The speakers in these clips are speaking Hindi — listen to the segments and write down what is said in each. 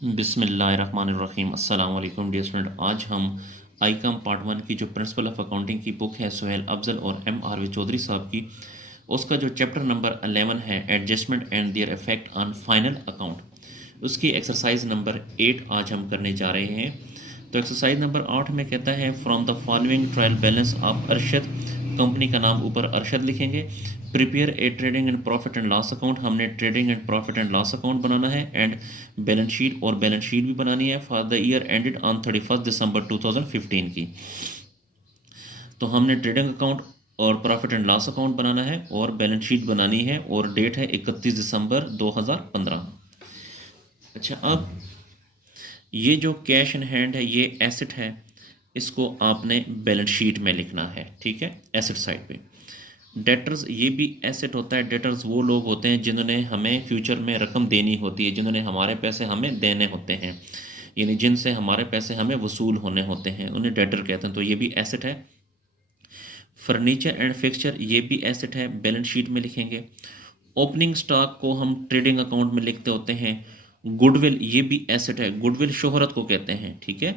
बिस्मिल्लाहिर्रहमानिर्रहीम अस्सलाम वालेकुम डियर स्टूडेंट। आज हम आईकॉम पार्ट 1 की जो प्रिंसिपल ऑफ अकाउंटिंग की बुक है सुहेल अफजल और MRV चौधरी साहब की, उसका जो चैप्टर नंबर 11 है adjustment and their effect on final account, उसकी एक्सरसाइज नंबर 8 आज हम करने जा रहे हैं। तो एक्सरसाइज नंबर 8 में कहता है from the following trial balance of Arshad, company का नाम ऊपर अरशद लिखेंगे। Prepare a trading and profit and loss account, हमने trading and profit and loss account बनाना है एंड बैलेंस शीट और बैलेंस शीट भी बनानी है for the year ended on 31 December 2015 की। तो हमने ट्रेडिंग अकाउंट और प्रॉफिट एंड लॉस अकाउंट बनाना है और बैलेंस शीट बनानी है और डेट है 31 दिसंबर 2015। अच्छा, अब ये जो कैश इन हैंड है ये एसेट है, इसको आपने बैलेंस शीट में लिखना है, ठीक है, एसेट साइड पे। डेटर्स ये भी एसेट होता है। डेटर्स वो लोग होते हैं जिन्होंने हमें फ्यूचर में रकम देनी होती है, जिन्होंने हमारे पैसे हमें देने होते हैं, यानी जिनसे हमारे पैसे हमें वसूल होने होते हैं, उन्हें डेटर कहते हैं। तो ये भी एसेट है। फर्नीचर एंड फिक्सचर ये भी एसेट है, बैलेंस शीट में लिखेंगे। ओपनिंग स्टॉक को हम ट्रेडिंग अकाउंट में लिखते होते हैं। गुडविल ये भी एसेट है, गुडविल शोहरत को कहते हैं, ठीक है।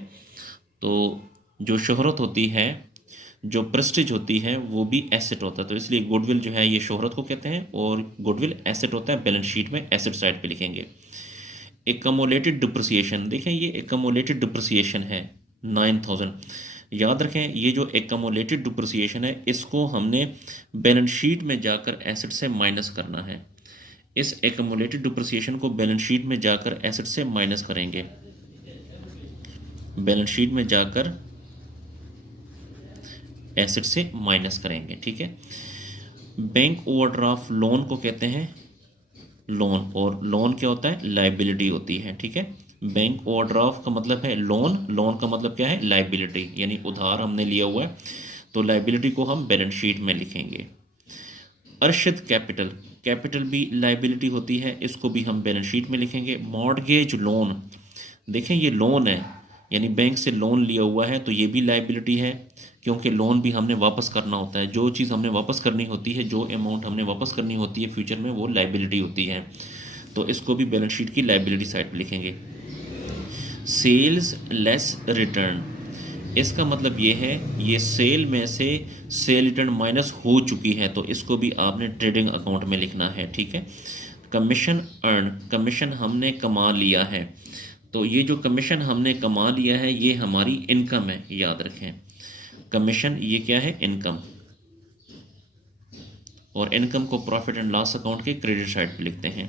तो जो शोहरत होती है, जो प्रेस्टीज होती है, वो भी एसेट होता है। तो इसलिए गुडविल जो है ये शोहरत को कहते हैं और गुडविल एसेट होता है। बैलेंस शीट में एसेट साइड पे लिखेंगे। एकमोलेटेड डिप्रिसिएशन, देखें ये एकमोलेटेड डिप्रिसिएशन है 9000। याद रखें ये जो एकमोलेटेड डिप्रिसिएशन है इसको हमने बैलेंस शीट में जाकर एसेट से माइनस करना है। इस एकमोलेटेड डिप्रिसिएशन को बैलेंस शीट में जाकर एसेट से माइनस करेंगे, बैलेंस शीट में जाकर एसेट से माइनस करेंगे, ठीक है। बैंक ओवरड्राफ्ट लोन को कहते हैं लोन, और लोन क्या होता है, लाइबिलिटी होती है, ठीक है। बैंक ओवरड्राफ्ट का मतलब है लोन, लोन का मतलब क्या है, लाइबिलिटी, यानी उधार हमने लिया हुआ है, तो लाइबिलिटी को हम बैलेंस शीट में लिखेंगे। अरशद कैपिटल, कैपिटल भी लाइबिलिटी होती है, इसको भी हम बैलेंस शीट में लिखेंगे। मॉर्गेज लोन, देखें ये लोन है, यानी बैंक से लोन लिया हुआ है, तो ये भी लाइबिलिटी है, क्योंकि लोन भी हमने वापस करना होता है। जो चीज़ हमने वापस करनी होती है, जो अमाउंट हमने वापस करनी होती है फ्यूचर में, वो लाइबिलिटी होती है, तो इसको भी बैलेंस शीट की लाइबिलिटी साइड पे लिखेंगे। सेल्स लेस रिटर्न, इसका मतलब ये है ये सेल में से सेल रिटर्न माइनस हो चुकी है, तो इसको भी आपने ट्रेडिंग अकाउंट में लिखना है, ठीक है। कमीशन अर्न, कमीशन हमने कमा लिया है, तो ये जो कमीशन हमने कमा लिया है ये हमारी इनकम है, याद रखें। कमीशन ये क्या है, इनकम, और इनकम को प्रॉफिट एंड लॉस अकाउंट के क्रेडिट साइड पे लिखते हैं।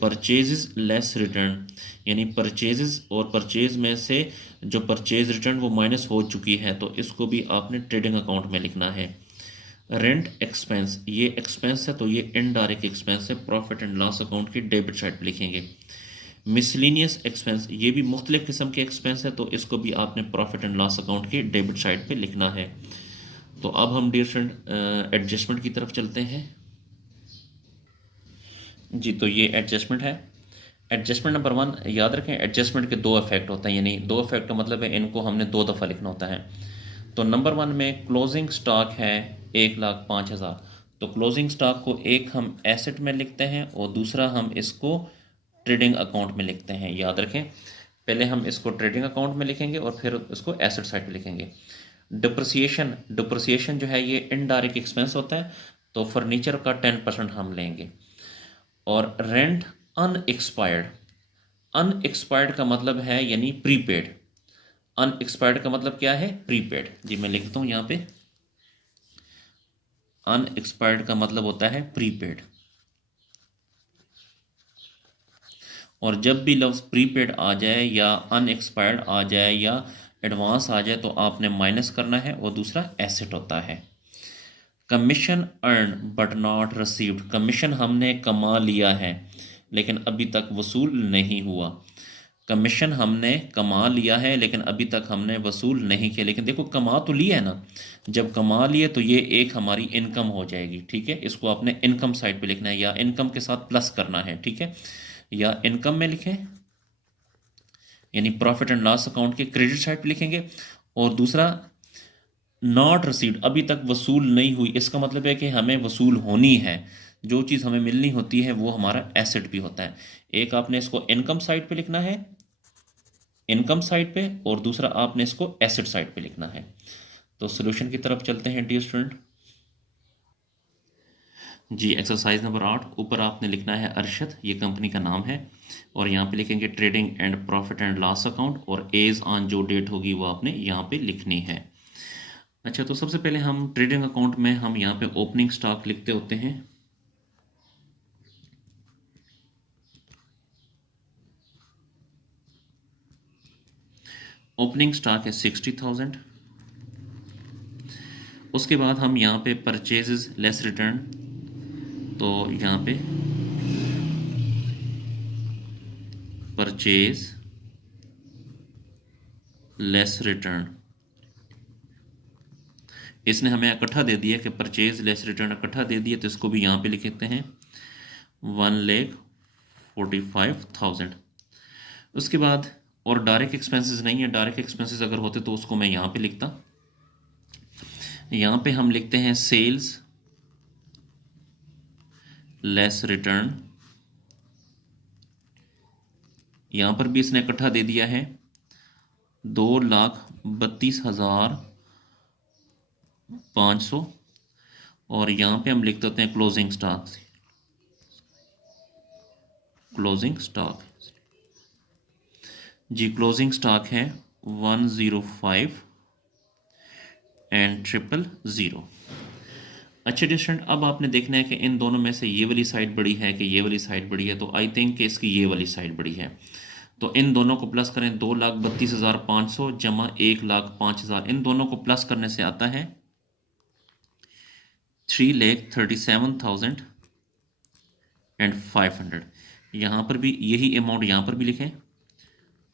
परचेजेस लेस रिटर्न, यानी परचेजेस और परचेज में से जो परचेज रिटर्न वो माइनस हो चुकी है, तो इसको भी आपने ट्रेडिंग अकाउंट में लिखना है। रेंट एक्सपेंस, ये एक्सपेंस है, तो ये इनडायरेक्ट एक्सपेंस है, प्रॉफिट एंड लॉस अकाउंट की डेबिट साइड पे लिखेंगे। मिसलिनियस एक्सपेंस, ये भी मुख्तलिफ किस्म के एक्सपेंस है, तो इसको भी आपने प्रॉफिट एंड लॉस अकाउंट की डेबिट साइड पे लिखना है। तो अब हम डियर फ्रेंड एडजस्टमेंट की तरफ चलते हैं जी। तो ये एडजस्टमेंट है। एडजस्टमेंट नंबर 1, याद रखें एडजस्टमेंट के दो इफेक्ट होते हैं, यानी दो इफेक्ट का मतलब है इनको हमने 2 दफ़ा लिखना होता है। तो नंबर 1 में क्लोजिंग स्टॉक है 1,05,000, तो क्लोजिंग स्टॉक को एक हम एसेट में लिखते हैं और दूसरा हम इसको ट्रेडिंग अकाउंट में लिखते हैं। याद रखें पहले हम इसको ट्रेडिंग अकाउंट में लिखेंगे और फिर इसको एसेट साइड पे लिखेंगे। डिप्रिसिएशन, डिप्रिसिएशन जो है ये इनडायरेक्ट एक्सपेंस होता है, तो फर्नीचर का 10% हम लेंगे। और रेंट अनएक्सपायर्ड, अनएक्सपायर्ड का मतलब है यानी प्रीपेड, अनएक्सपायर्ड का मतलब क्या है, प्रीपेड। जी मैं लिखता हूँ यहाँ पे, अनएक्सपायर्ड का मतलब होता है प्रीपेड, और जब भी लफ्ज़ प्रीपेड आ जाए या अनएक्सपायर्ड आ जाए या एडवांस आ जाए तो आपने माइनस करना है, और दूसरा एसेट होता है। Commission earn but not received, commission हमने कमा लिया है लेकिन अभी तक वसूल नहीं हुआ। कमीशन हमने कमा लिया है लेकिन अभी तक हमने वसूल नहीं किया, लेकिन देखो कमा तो लिया है ना, जब कमा लिए तो ये एक हमारी इनकम हो जाएगी, ठीक है। इसको आपने इनकम साइड पे लिखना है या इनकम के साथ प्लस करना है, ठीक है, या इनकम में लिखें यानी प्रॉफिट एंड लॉस अकाउंट के क्रेडिट साइड पे लिखेंगे। और दूसरा नॉट रिसीव्ड, अभी तक वसूल नहीं हुई, इसका मतलब है कि हमें वसूल होनी है, जो चीज़ हमें मिलनी होती है वो हमारा एसेट भी होता है। एक आपने इसको इनकम साइड पे लिखना है इनकम साइड पे और दूसरा आपने इसको एसेट साइड पे लिखना है। तो सोल्यूशन की तरफ चलते हैं डियर स्टूडेंट। जी एक्सरसाइज नंबर 8, ऊपर आपने लिखना है अरशद, ये कंपनी का नाम है, और यहाँ पे लिखेंगे trading and profit and loss account, और एज ऑन जो डेट होगी वो आपने यहाँ पे लिखनी है। अच्छा, तो सबसे पहले हम ट्रेडिंग अकाउंट में हम यहाँ पे ओपनिंग स्टॉक लिखते होते हैं। ओपनिंग स्टॉक है 60,000। उसके बाद हम यहाँ पे परचेजेस लेस रिटर्न, तो यहाँ पे परचेज लेस रिटर्न, इसने हमें इकट्ठा दे दिया कि परचेज लेस रिटर्न इकट्ठा दे दिया, तो इसको भी यहाँ पे लिखते हैं 1,45,000। उसके बाद और डायरेक्ट एक्सपेंसेस नहीं है, डायरेक्ट एक्सपेंसेस अगर होते तो उसको मैं यहाँ पे लिखता। यहाँ पे हम लिखते हैं सेल्स लेस रिटर्न, यहाँ पर भी इसने इकट्ठा दे दिया है 2,32,500, और यहाँ पे हम लिख देते हैं क्लोजिंग स्टॉक, क्लोजिंग स्टॉक जी, क्लोजिंग स्टॉक है 105 एंड 000। अच्छा डिस्टेंट, अब आपने देखना है कि इन दोनों में से ये वाली साइड बड़ी है कि ये वाली साइड बड़ी है, तो आई थिंक कि इसकी ये वाली साइड बड़ी है। तो इन दोनों को प्लस करें, 2,32,500 जमा 1,05,000, इन दोनों को प्लस करने से आता है 3,37,500। यहाँ पर भी यही अमाउंट यहाँ पर भी लिखें,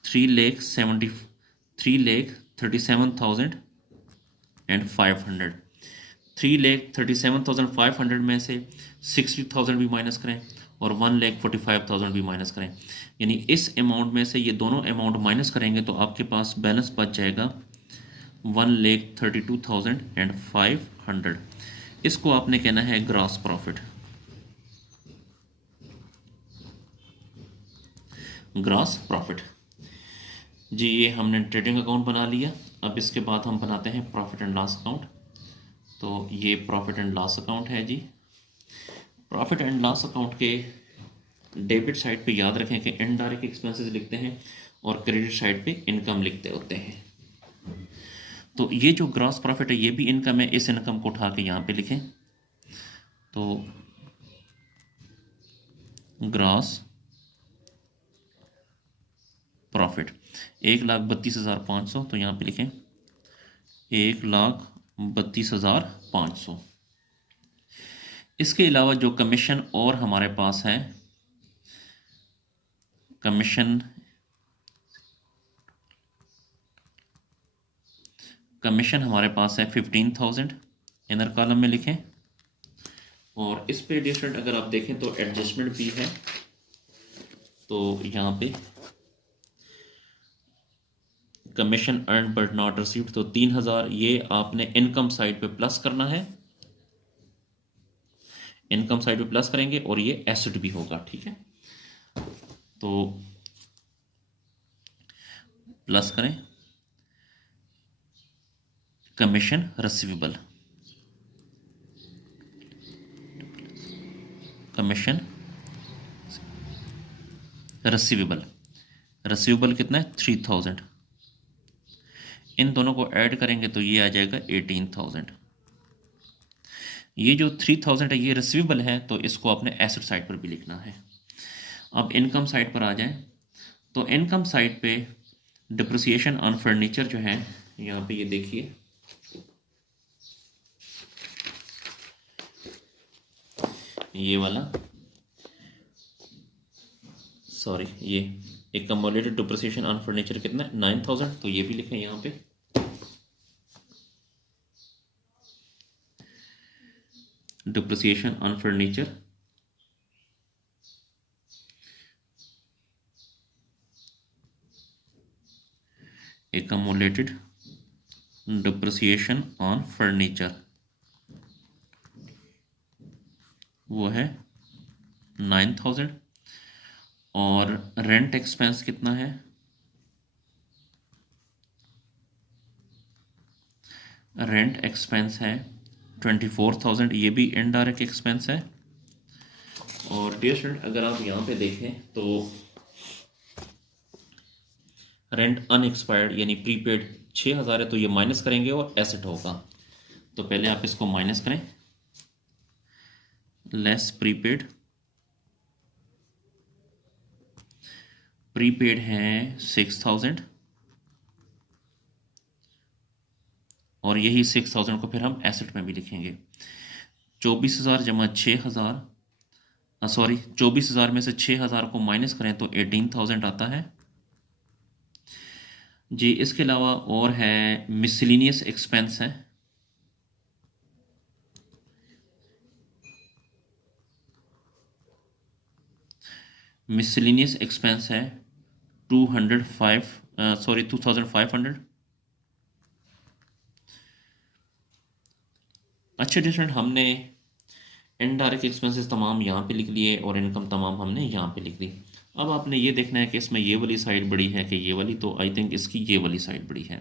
3,37,500। 3,37,500 में से 60,000 भी माइनस करें और 1,45,000 भी माइनस करें, यानी इस अमाउंट में से ये दोनों अमाउंट माइनस करेंगे तो आपके पास बैलेंस बच जाएगा 1,32,500। इसको आपने कहना है ग्रॉस प्रॉफिट, ग्रॉस प्रॉफिट जी। ये हमने ट्रेडिंग अकाउंट बना लिया। अब इसके बाद हम बनाते हैं प्रॉफिट एंड लॉस अकाउंट। तो ये प्रॉफिट एंड लॉस अकाउंट है जी। प्रॉफिट एंड लॉस अकाउंट के डेबिट साइड पे याद रखें कि इनडायरेक्ट एक्सपेंसेस लिखते हैं और क्रेडिट साइड पे इनकम लिखते होते हैं। तो ये जो ग्रॉस प्रॉफिट है ये भी इनकम है, इस इनकम को उठा के यहाँ पे लिखें, तो ग्रॉस प्रॉफिट 1,32,500, तो यहाँ पे लिखें 1,32,500। इसके अलावा जो कमीशन और हमारे पास है, कमीशन हमारे पास है 15,000, इनर कॉलम में लिखें। और इस पे डिफरेंट अगर आप देखें तो एडजस्टमेंट भी है, तो यहाँ पे commission earn but not received, तो 3,000 ये आपने इनकम साइड पे प्लस करना है, इनकम साइड पे प्लस करेंगे और ये एसेट भी होगा, ठीक है। तो प्लस करें commission receivable, commission receivable, receivable कितना है 3,000, इन दोनों को ऐड करेंगे तो ये आ जाएगा 18,000। ये जो 3,000 है ये रिसीवेबल है, तो इसको अपने एसेट साइड पर भी लिखना है। अब इनकम साइड पर आ जाएं, तो इनकम साइड पे डिप्रिसिएशन ऑन फर्नीचर जो है, यहाँ पे ये देखिए, ये वाला, सॉरी, ये एक्यूमुलेटेड डिप्रिसिएशन ऑन फर्नीचर कितना है 9,000, तो ये भी लिखें यहाँ पे। Depreciation on furniture accumulated depreciation on furniture वो है 9,000, और रेंट एक्सपेंस कितना है रेंट एक्सपेंस है 24,000, ये भी इनडायरेक्ट एक्सपेंस है। और डियर स्टूडेंट अगर आप यहाँ पे देखें तो रेंट अनएक्सपायर्ड यानी प्रीपेड 6,000 है, तो ये माइनस करेंगे और एसेट होगा। तो पहले आप इसको माइनस करें, लेस प्रीपेड, प्रीपेड है 6,000 और यही 6,000 को फिर हम एसेट में भी लिखेंगे। 24,000 जमा 6,000, सॉरी 24,000 में से 6,000 को माइनस करें तो 18,000 आता है जी। इसके अलावा और है मिसलिनियस एक्सपेंस है, मिसलिनियस एक्सपेंस है 2,500। अच्छा डिस्टेंट हमने इनडायरेक्ट एक्सपेंसेस तमाम यहाँ पे लिख लिए और इनकम तमाम हमने यहाँ पे लिख ली। अब आपने ये देखना है कि इसमें ये वाली साइड बड़ी है कि ये वाली, तो आई थिंक इसकी ये वाली साइड बड़ी है।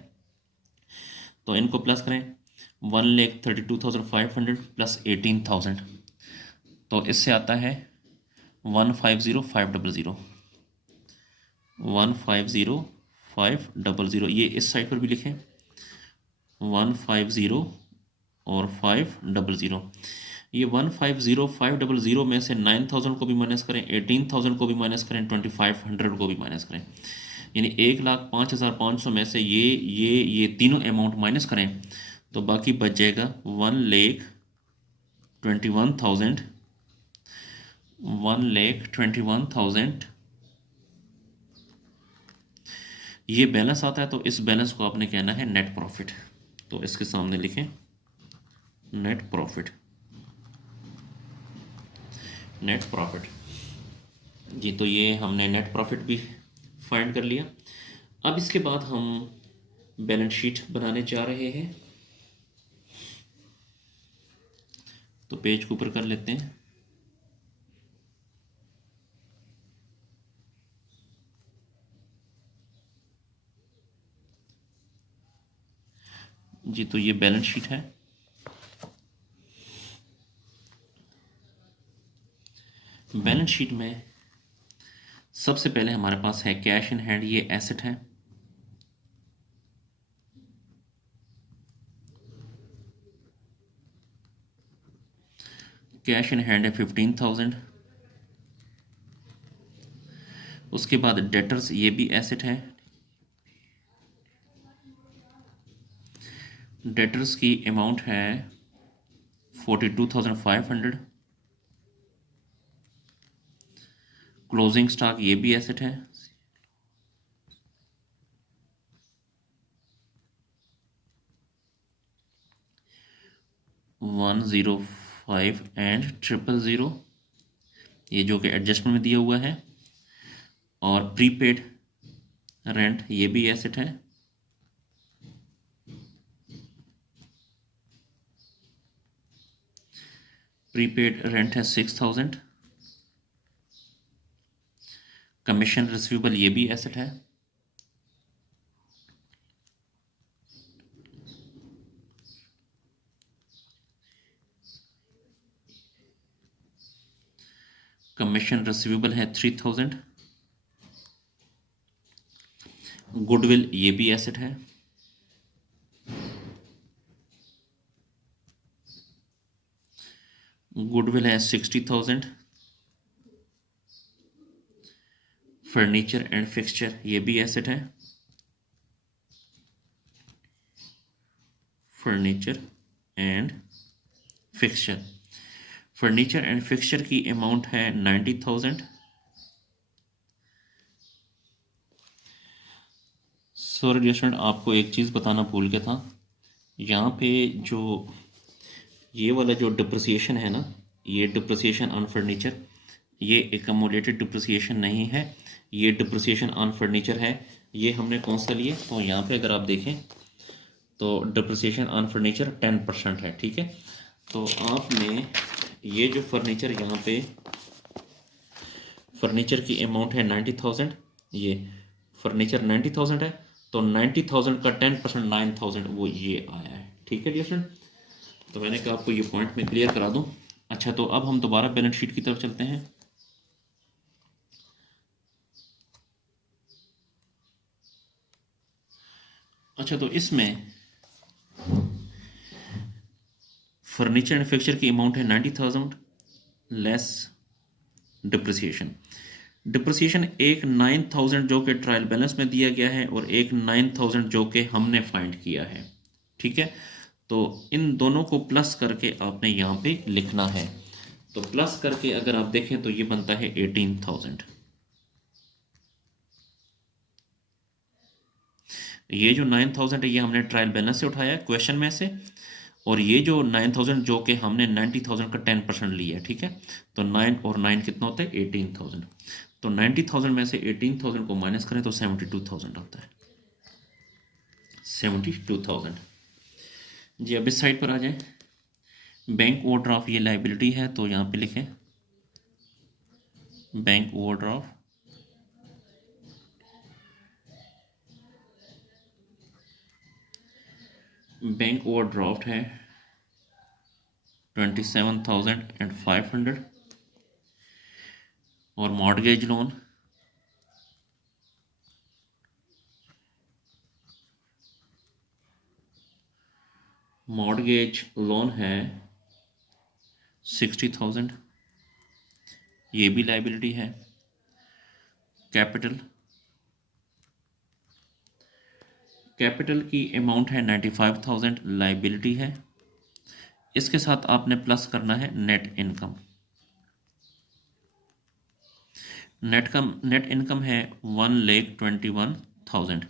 तो इनको प्लस करें, 1,32,500 प्लस 18,000, तो इससे आता है 150,500, 150,500। ये इस साइड पर भी लिखें 150 और 500। ये 150,500 में से 9,000 को भी माइनस करें, 18,000 को भी माइनस करें, 2,500 को भी माइनस करें, यानी 1,05,500 में से ये तीनों अमाउंट माइनस करें तो बाकी बच जाएगा 1,21,000, 1,21,000। ये बैलेंस आता है, तो इस बैलेंस को आपने कहना है नेट प्रॉफिट। तो इसके सामने लिखें नेट प्रॉफिट, नेट प्रॉफिट जी। तो ये हमने नेट प्रॉफिट भी फाइंड कर लिया। अब इसके बाद हम बैलेंस शीट बनाने जा रहे हैं, तो पेज को ऊपर कर लेते हैं। जी तो ये बैलेंस शीट है। बैलेंस शीट में सबसे पहले हमारे पास है कैश इन हैंड, ये एसेट है। कैश इन हैंड है 15,000। उसके बाद डेटर्स, ये भी एसेट है। डेटर्स की अमाउंट है 42,500। क्लोजिंग स्टॉक, ये भी एसेट है। वन 105 एंड 000, ये जो कि एडजस्टमेंट में दिया हुआ है। और प्रीपेड रेंट, ये भी एसेट है। प्रीपेड रेंट है 6,000। कमीशन रिसीवेबल, ये भी एसेट है। कमीशन रिसीवेबल है 3,000। गुडविल, ये भी एसेट है। गुडविल है 60,000। फर्नीचर एंड फिक्सचर, ये भी एसेट है। Furniture and fixture, furniture and fixture की अमाउंट है 90,000। सॉरी डियर स्टूडेंट, आपको एक चीज़ बताना भूल गया था। यहाँ पे जो ये वाला जो डिप्रिसिएशन है ना, ये डिप्रिसिएशन ऑन फर्नीचर, ये एकमुलेटेड डिप्रिसिएशन नहीं है, ये डिप्रिसिएशन ऑन फर्नीचर है। ये हमने कौन सा लिए, तो यहाँ पे अगर आप देखें तो डिप्रिसिएशन ऑन फर्नीचर 10% है, ठीक है। तो आपने ये जो फर्नीचर, यहाँ पे फर्नीचर की अमाउंट है 90,000, ये फर्नीचर 90,000 है, तो 90,000 का 10% 9,000 वो ये आया है, ठीक है डियर स्टूडेंट, तो मैंने कहा आपको ये पॉइंट में क्लियर करा दूं। अच्छा, तो अब हम दोबारा बैलेंस शीट की तरफ चलते हैं। अच्छा, तो इसमें फर्नीचर एंड फिक्सचर की अमाउंट है 90,000 लेस डिप्रिसिएशन। डिप्रिसिएशन एक 9,000 जो कि ट्रायल बैलेंस में दिया गया है और एक 9,000 जो कि हमने फाइंड किया है। ठीक है, तो इन दोनों को प्लस करके आपने यहाँ पे लिखना है। तो प्लस करके अगर आप देखें तो ये बनता है 18,000। ये जो 9,000 है ये हमने ट्रायल बैलेंस से उठाया है क्वेश्चन में से, और ये जो 9,000 जो कि हमने 90,000 का 10% लिया है। ठीक है, तो 9 और 9 कितना होता है 18,000। तो 90,000 में से 18,000 को माइनस करें तो 72,000 होता है। 72,000 जी। अब इस साइड पर आ जाए, बैंक ओवरड्राफ्ट ये लाइबिलिटी है, तो यहाँ पे लिखें बैंक ओवरड्राफ्ट है 27,500 और मॉर्गेज लोन है 60,000, ये भी लाइबिलिटी है। कैपिटल की अमाउंट है 95,000, लाइबिलिटी है। इसके साथ आपने प्लस करना है नेट इनकम। नेट इनकम है 1,21,000।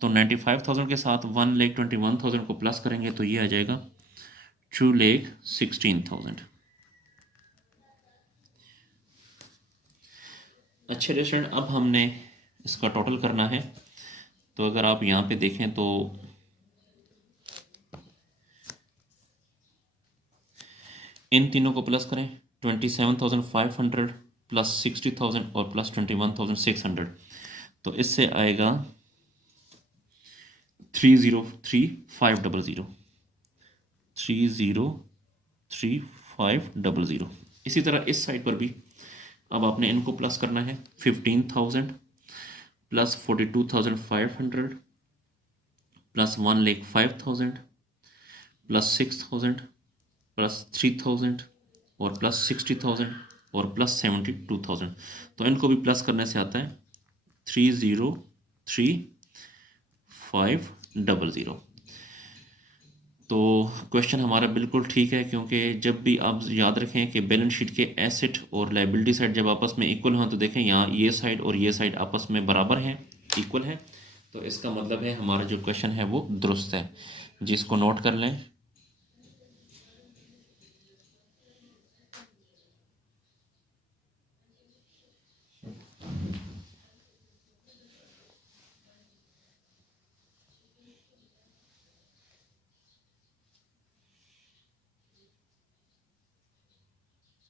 तो 95,000 के साथ 1,21,000 को प्लस करेंगे तो ये आ जाएगा 2,16,000। अच्छे रेस्टोरेंट, अब हमने इसका टोटल करना है। तो अगर आप यहाँ पे देखें तो इन तीनों को प्लस करें, 27,500 प्लस 60,000 और प्लस 21,600, तो इससे आएगा 303,500। 303,500। इसी तरह इस साइड पर भी अब आपने इनको प्लस करना है। 15,000 प्लस 42,500 प्लस 1,05,000 प्लस 6,000 प्लस 3,000 और प्लस 60,000 और प्लस 72,000। तो इनको भी प्लस करने से आता है 303,500। तो क्वेश्चन हमारा बिल्कुल ठीक है, क्योंकि जब भी आप याद रखें कि बैलेंस शीट के एसेट और लायबिलिटी साइड जब आपस में इक्वल हों, तो देखें यहाँ ये साइड और ये साइड आपस में बराबर हैं, इक्वल है, तो इसका मतलब है हमारा जो क्वेश्चन है वो दुरुस्त है। जिसको नोट कर लें।